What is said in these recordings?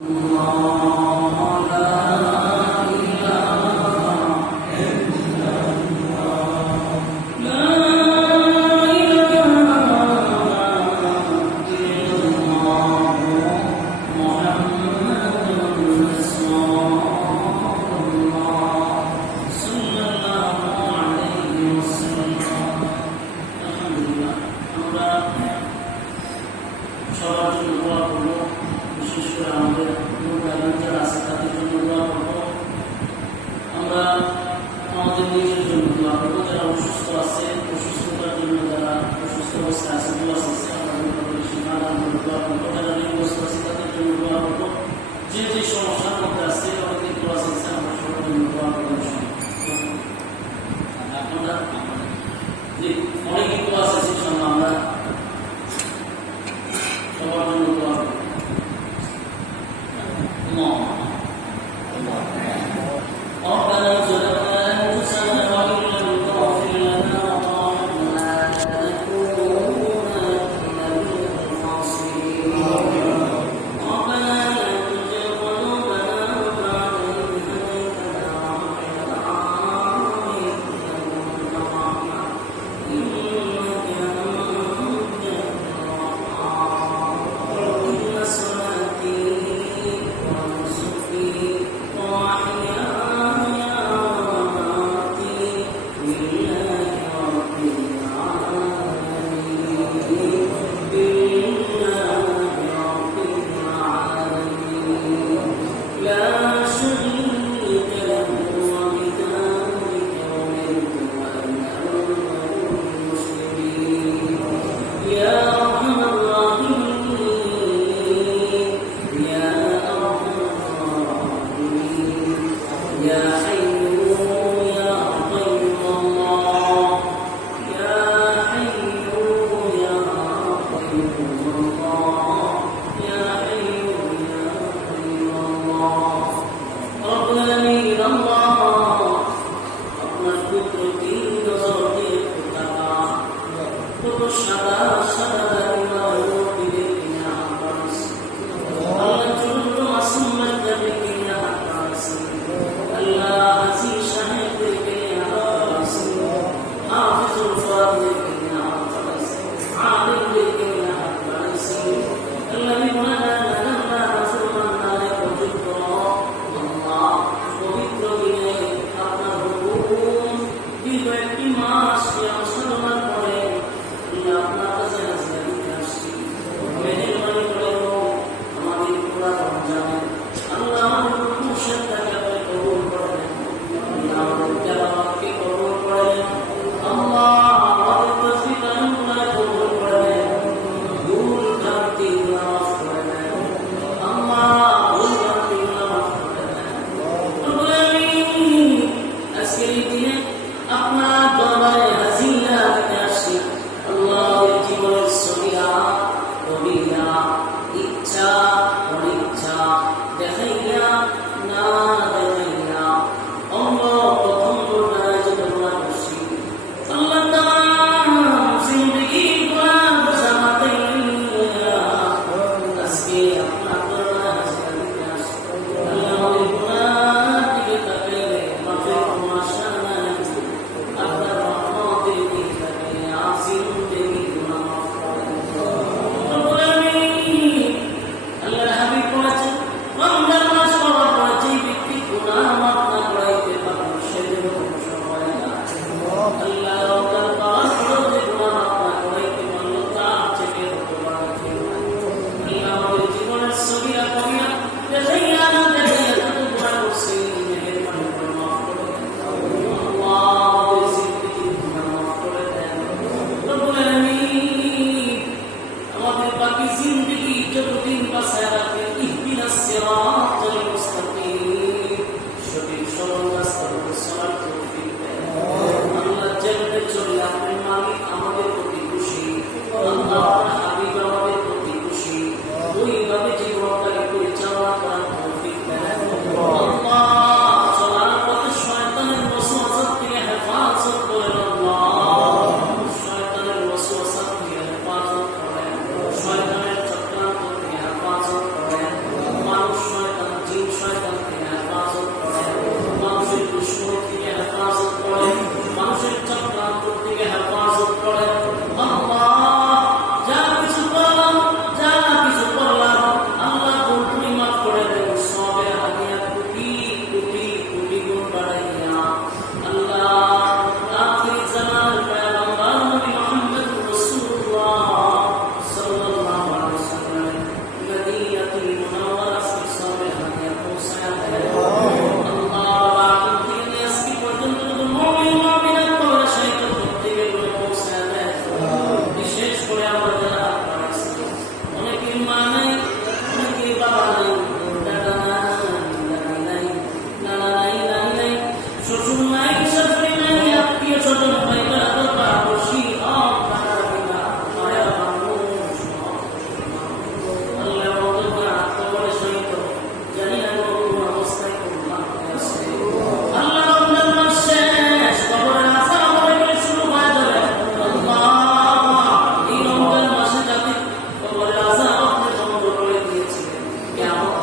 ومحياي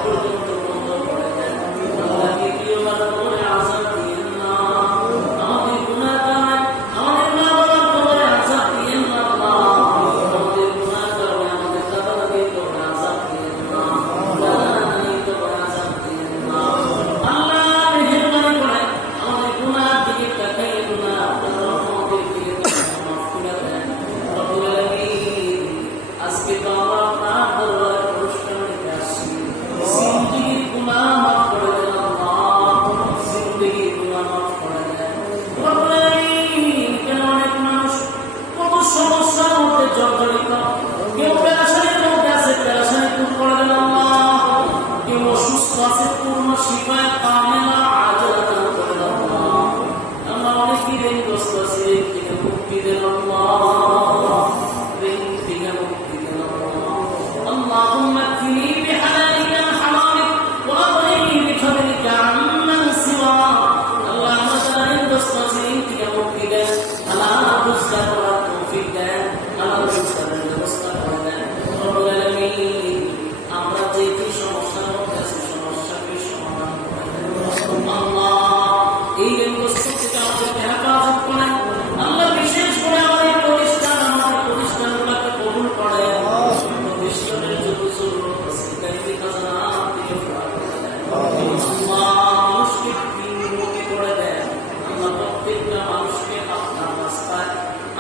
পর্যন্ত বন্ধ করে দেন। আল্লাহ দ্বিতীয়বার করে আযাব দিয়েন না। আমাদের গুনাহ কারণে আমাদের মা বাবার কবরে আযাব দিয়েন না আল্লাহ। আমাদের গুনাহ কারণে আমাদের দাদা দাদির কবরে আযাব দিয়েন না। দাদা নানির কবরে আযাব দিয়েন না। আল্লাহ মেহেরবানি করে আমাদের গুনাহ দিকে তাকাই, গুনাহ আপনার রহমতের দিকে তাকাই, মাফ করে দেন। রব্বুল আলামিন, আজকে তো আমরা আপনার দরবারে পুরস্কার নিতে আসছি। জিন্দেগির গুনাহ মাফ করে দেন আল্লাহ, জিন্দেগির গুনাহ মাফ করে দেন। রব্বুল আলামিন, কেন অনেক মানুষ কত সমস্যার মধ্যে জর্জরিত, কেউ পেরেশানির মধ্যে আছে, পেরেশানি দূর করে দেন আল্লাহ। কেউ অসুস্থ আছে, পূর্ণ শিফায়ে কামিলা আজলা দান করে দেন আল্লাহ। আমরা অনেকেই ঋণগ্রস্ত আছি, ঋণ থেকে মুক্তি দেন আল্লাহ, ঋণ থেকে মুক্তি দেন আল্লাহ। اللهم اكفني بحلالك عن حرامك واغنني بفضلك عمن سواك। আল্লাহ আমাদের ঋণগ্রস্ত আছি, ঋণ থেকে মুক্তি দেন। হালাল রোজগার করার তৌফিক দেন, হালাল রোজগারের ব্যবস্থা করে দেন। রব্বুল আলামিন, আমরা যে কি সমস্যার মধ্যে আছি, সমস্যাকে সমাধান করে দেন আল্লাহ। এই ঋণগ্রস্ত থেকে আমাদেরকে হেফাজত করেন আল্লাহ। বিশেষ করে আমাদের প্রতিষ্ঠানগুলোকে কবুল করেন। প্রতিষ্ঠানের যত জরুরত আছে গায়বী খাজানা থেকে ফুরাহ করে দেন আল্লাহ। মানুষকে দিনমুখী করে দেন আল্লাহ। প্রত্যেকটা মানুষকে আপনার রাস্তায়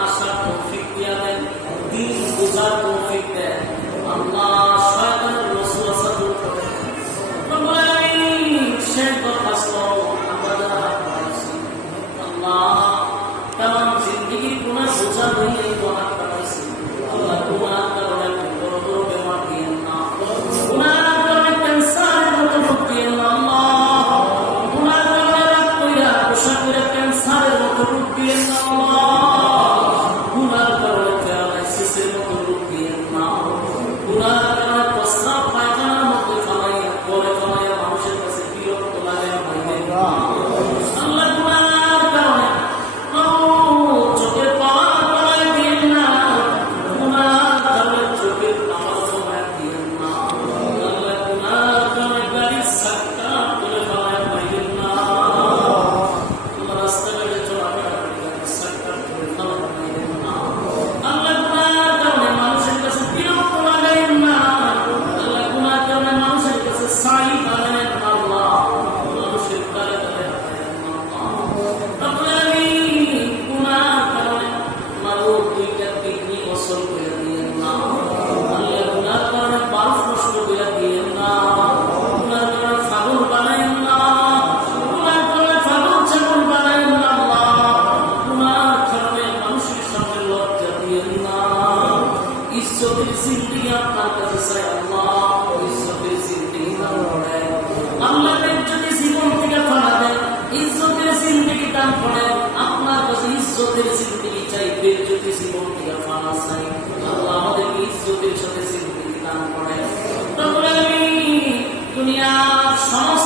আসার তৌফিক দিয়া দেন, দিন বোঝার তৌফিক দেন আল্লাহ। শয়তানের ওয়াসওয়াসা দূর করে দেন রব্বুল আলামিন। শেষ দরখাস্ত, আমরা যারা হাত বাড়াইছি আল্লাহ, তামাম জিন্দেগির গুনাহ বোঝা নিয়ে এই হাত বাড়াইছি আল্লাহ। গুনাহ কারণে বড় বড় বেমার দিয়েন না, গুনাহ কারণে ক্যান্সারের মতো রোগ দিয়েন না আল্লাহ। গুনাহ কারণে রাত কইরা পোশাক করে ক্যান্সারের মতো রোগ দিয়েন না আল্লাহ। গুনাহ কারণে প্যারালাইসিসের মতো রোগ দিয়েন না। গুনাহ কারণে প্রস্রাব পায়খানার মধ্যে ফালাইয়া গলে ফালাইয়া মানুষের কাছে বিরক্ত লাগে ভাইবেন না আল্লাহ। গুনাহর কারণে চোখের পাওয়ার পাওয়ায় দিয়েন না। গুনাহর কারণে চোখের পাওয়ার পাওয়ায় দিয়েন না আল্লাহ। গুনাহর কারণে গাড়ির চাক্কা তুলে ফালাইয়া ভাইবেন না আল্লাহ। রাস্তাঘাটে চলাফেরা করে গাড়ির চাক্কা তুলে ফালাইয়া ভাইবেন না আল্লাহ। গুনাহর কারণে মানুষের কাছে বিরক্ত লাগাইন না আল্লাহ। গুনাহর কারণে মানুষের কাছে সাই বানাইন না আল্লাহ। মানুষের তালে তালে হাঁটাইন না আল্লাহ। রব্বুল আলামিন, গুনাহর কারণে মানব দুইটা কিডনি অসল করে দিয়েন না আল্লাহ। গুনাহর কারণে বাল্ব নষ্ট করে দিয়েন না। গুনাহর কারণে ছাগল বানাইন না। গুনাহর কারণে ছাগল ছাগল বানাইন না আল্লাহ। গুনাহর কারণে মানুষের সামনে লজ্জা দিয়েন না। ইজ্জতের জিন্দেগি আপনার কাছে চাই আল্লাহ। ইজ্জতের জিন্দেগি দান করেন আল্লাহ। যদি জীবন থেকে ফাড়া দেন, ইজ্জতের জিন্দেগি দান করেন আপনার কাছে। ইজ্জতের জিন্দেগি চাই, যদি জীবন থেকে ফাড়া চাই আল্লাহ। আমাদেরকে ইজ্জতের সাথে জিন্দেগি দান করেন রব্বুল আলামিন। দুনিয়ার সমস্ত